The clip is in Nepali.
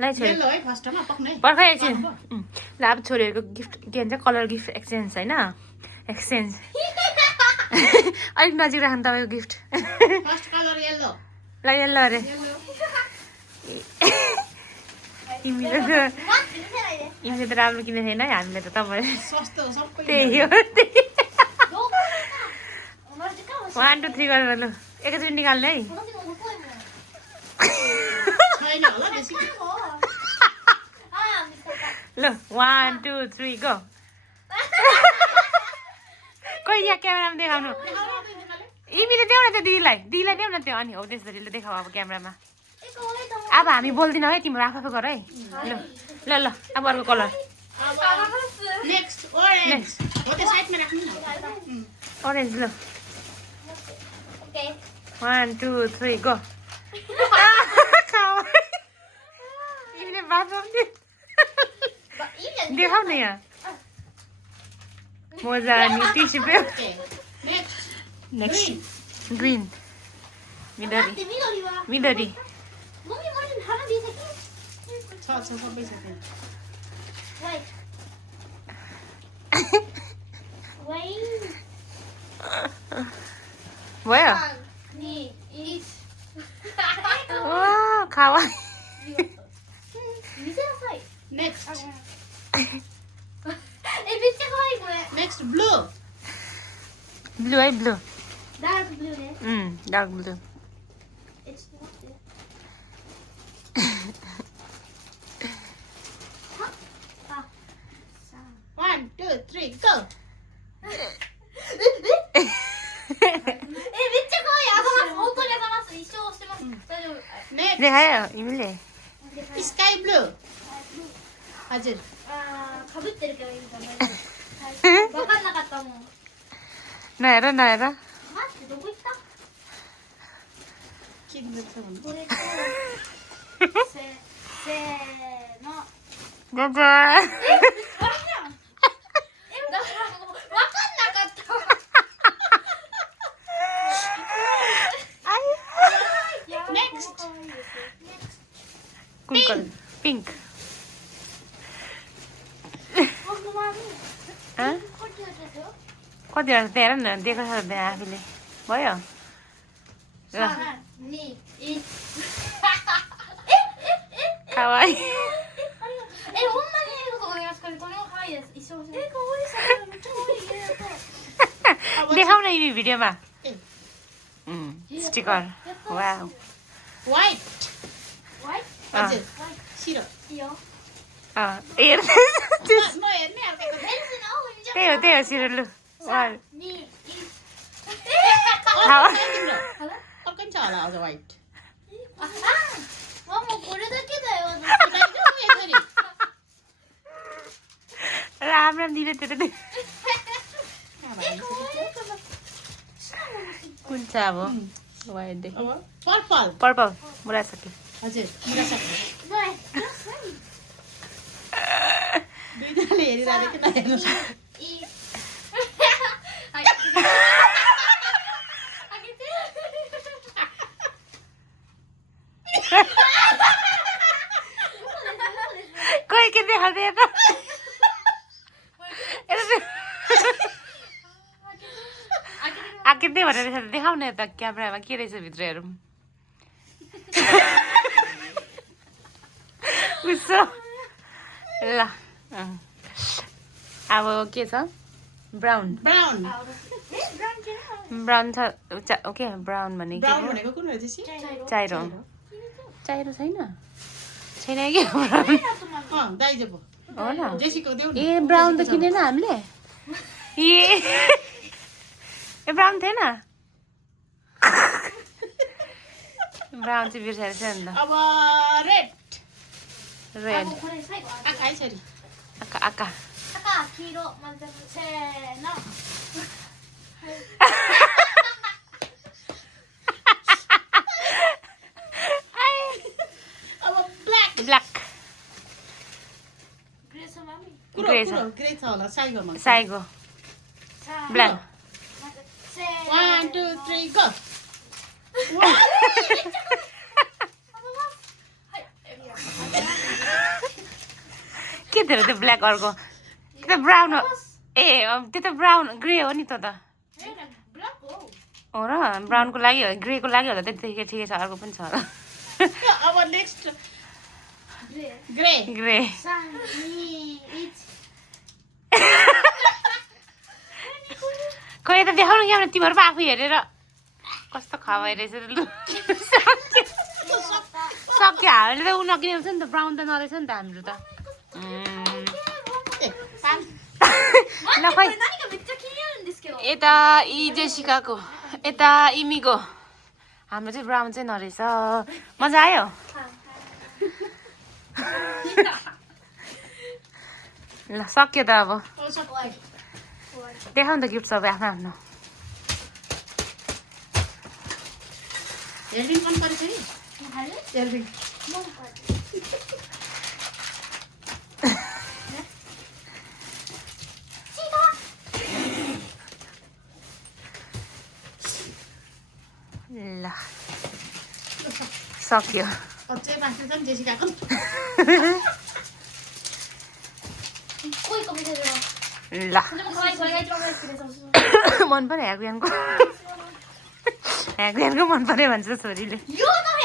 लाइ छोरी येल्लो है फर्स्टमा पक्ने पर्खै एकछिन ल अब छोरीहरूको गिफ्ट के भन्छ कलर गिफ्ट एक्सचेन्ज होइन एक्सचेन्ज अलिक नजिक राख्नु तपाईँको गिफ्ट फर्स्ट कलर येल्लो ल येल्लो अरे तिमीले त राम्रो किनेको छैन है हामीले त तपाईँले सस्तो सबै त्यही हो 1 2 3 गरेर लु एकैचोटि निकाल्ने है छैन होला बेसी ल 1 2 3 गो कोही यहाँ क्यामेरामा देखाउनु इमीले देऊ न त्यो दिदीलाई देऊ न त्यो अनि हो त्यसरी ल देखाऊ अब क्यामेरामा अब हामी बोल्दिनौ है तिम्रो आफै गर है ल ल ल अब अर्को कलर नेक्स्ट ऑरेंज हो त्यो साइडमा राख्नु न ओरेन्ज ल 1 2 3 गो इमीले बाथरुम देखाउ न यहाँ मजा नि tissue paper okay next next green मिदरी छ सबै छ त्यहाँ भयो खावा नेक्स्ट नेक्स्ट ब्लू ब्लू है blue Dark blue ne? Dark blue It's not there. 1 2 3 go next देखायो इमीले स्काई ब्लू हजुर नहेर किन छ भन्नु गजा नेक्स्ट कुन कलर पिंक कतिवटा त्यहाँ हेर न देखाएको छ त्यहाँ आफूले भयो खावा देखाउ न यी भिडियोमा स्टिकर वाउ व्हाइट हजुर सिरो हेर नहेर्ने अर्को त्यही हो सिरियल लु अर्को छ होला अझ व्हाइट राम दिने त्यो त कुन छ अब वाइट देखि पर्पल पर्पल मुरासके हजुर मुरासके दुईजनाले हेरिरहेको थियो त हेर्नुहोस् कोही के देखाउँदै त आकिँदै भनेर देखाउन त क्यामेरामा के रहेछ भित्र हेरौँ उसो ल अब के छ ब्राउन ब्राउन ब्राउन छ ओके ब्राउन भनेको ब्राउन भनेको कुन रहेछ सी चाहिरो चाहिरो छैन छैन कि ब्राउन दाइजो पो हो न जेसीको देऊ न ए ब्राउन त किनेन हामीले ए ब्राउन थिएन ब्राउन चाहिँ बिर्सेर छ नि त अब रेड रेड आकाइ छोरी आका आका अब ब्ल्याक ब्ल्याक ग्रे छ होला साइगोमा साइगो ब्ल्याक 1 2 3 go थियो त्यो ब्ल्याक अर्को त्यो त ब्राउन हो ए त्यो त ब्राउन ग्रे हो नि त Black, oh. हो र ब्राउनको लागि हो ग्रेको लागि होला त्यति ठिकै छ अर्को पनि छ होला Our next Gray. gray. Grey Sunny. It's खोइ त देखाउनु क्या तिमीहरू पो आफै हेरेर कस्तो खवाइ रहेछ लु सक्यो हामीले त उ नकिनेको छ नि त ब्राउन त नरहेछ नि त हाम्रो त ल खै यता इ जेसिकाको यता इमीको हाम्रो चाहिँ ब्राउन चाहिँ नरहेछ मजा आयो ल सक्यो त अब Also white. देखाउनु त गिफ्ट सबै आफ्नो आफ्नो Elvin मन परेछ नि Elvin. ल सक्यो अझै बाँच्नु छ नि जेसिकाको Uy, como se ve. ल मन पर्यो ह्याकुयानको ह्याकुयानको मन पर्यो भन्छ छोरीले Yo no me